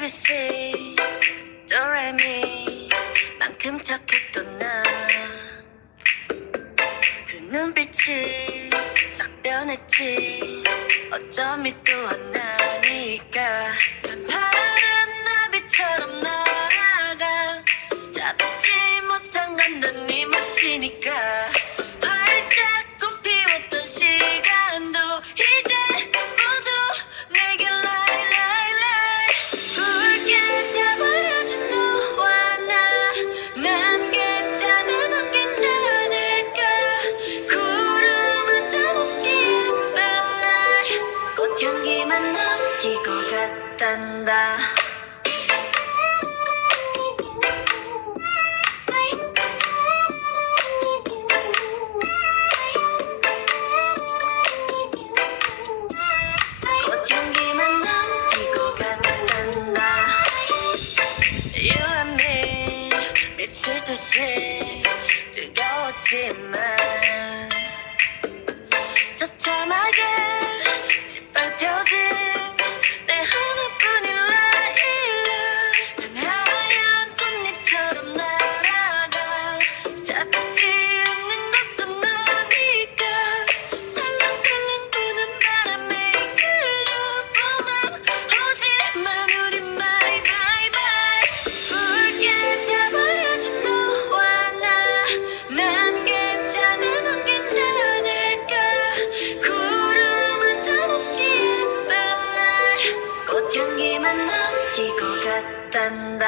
ABC 도레미 만큼 착했던 나그 눈빛이 싹 변했지. 어쩜 이또 안나니까. 꽃향기만 남기고 갔단다. 꽃향기만 남기고 갔단다. 뜨거웠지만 난 괜찮아 넌 괜찮을까? 구름 한점 없이 예쁜 날 꽃향기만 남기고 갔단다